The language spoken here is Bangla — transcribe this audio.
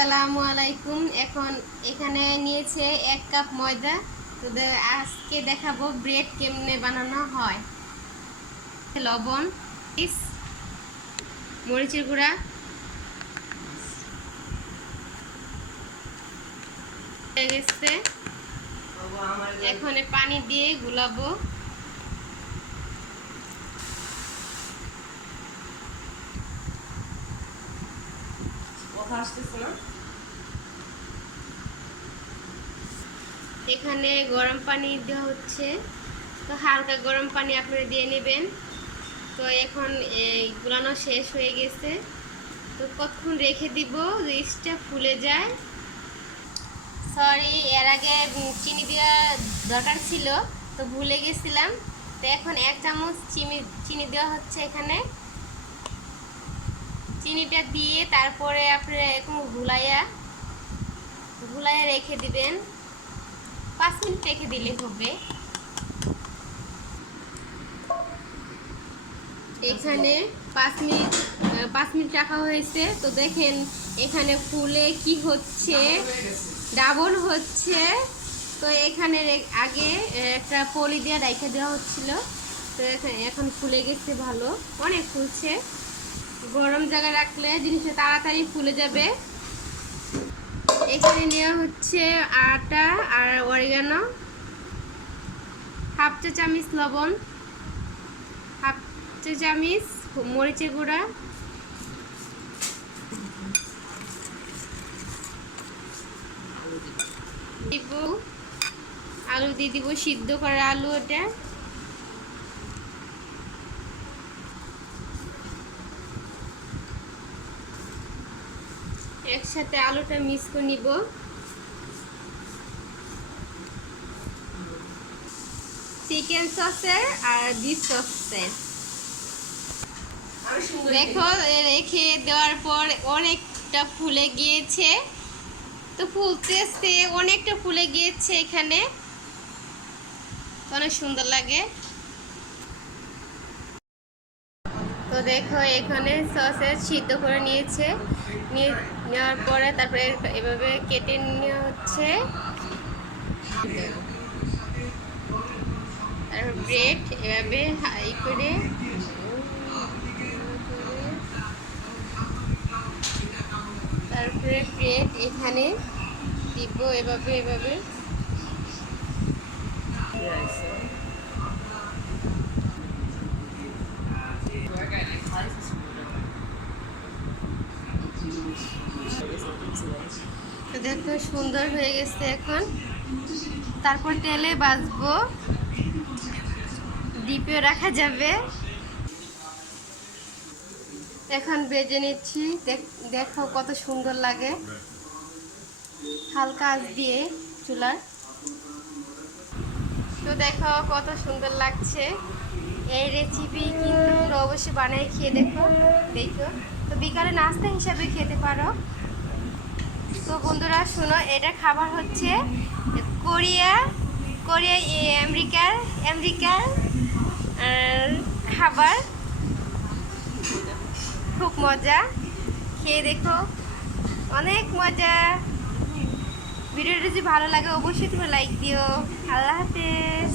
আসসালামু আলাইকুম। এখন এখানে নিয়েছে 1 কাপ ময়দা। তো আজকে দেখাবো ব্রেড কেমনে বানানো হয়। লবণ, মরিচের গুঁড়া, হয়ে গেছে। এখন পানি দিয়ে গুলাবো। এখানে গরম পানি দেওয়া হচ্ছে, তো হালকা গরম পানি আপনারা দিয়ে নেবেন। তো এখন গুলানো শেষ হয়ে গেছে, তো কতক্ষণ রেখে দিব ইস্টটা ফুলে যায়। সরি, এর আগে চিনি দেওয়া দরকার ছিল, তো ভুলে গেছিলাম। তো এখন 1 চামচ চিনি দেওয়া হচ্ছে এখানে। চিনিটা দিয়ে তারপরে আপনারা এরকম ঘুলাইয়া রেখে দিবেন। 5 মিনিট রেখে দিলে হবে। এখানে 5 মিনিট রাখা হয়েছে। তো দেখেন এখানে ফুলে কি হচ্ছে, ডাবল হচ্ছে। তো এখানে আগে একটা পলি দিয়ে রেখে দেওয়া হচ্ছিল, তো এখন ফুলে গেছে, ভালো অনেক ফুলছে। গরম জায়গায় রাখলে জিনিসটা তাড়াতাড়ি ফুলে যাবে। এখানে নেওয়া হচ্ছে আটা আর অরিগানো, হাফ চা চামচ লবণ, হাফ চা চামচ মরিচের গুঁড়া, দিব আলু দিয়ে দিব, সিদ্ধ করা আলু। এটা একসাথে আলুটা মিক্স করে নিব। চিকেন সসের আর বিফ সসের দেখো, রেখে দেওয়ার পর অনেকটা ফুলে গিয়েছে। তো ফুলতেছে, অনেকটা ফুলে গিয়েছে, এখানে অনেক সুন্দর লাগে। তো দেখো এখানে সসে সিদ্ধ করে নিয়েছে, নেওয়ার পরে তারপরে এভাবে কেটে নেওয়া হচ্ছে। তারপর ব্রেড এভাবে হাই করে তারপরে ব্রেড এখানে দিব, এভাবে দেখো সুন্দর হয়ে গেছে। এখন তারপর তেলে ভাজবো, ডিপেও রাখা যাবে। এখন ভেজে নিচ্ছি, দেখো কত সুন্দর লাগে হালকা আঁচ দিয়ে চুলার। তো দেখো কত সুন্দর লাগছে। এই রেসিপি কিন্তু অবশ্যই বানিয়ে খেয়ে দেখো। তো বিকালে নাস্তা হিসাবে খেতে পারো। তো বন্ধুরা শোনো, এটা খাবার হচ্ছে কোরিয়া আমেরিকার খাবার, খুব মজা, খেয়ে দেখো, অনেক মজা। ভিডিওটা যদি ভালো লাগে অবশ্যই তুমি লাইক দিও। আল্লাহ হাফেজ।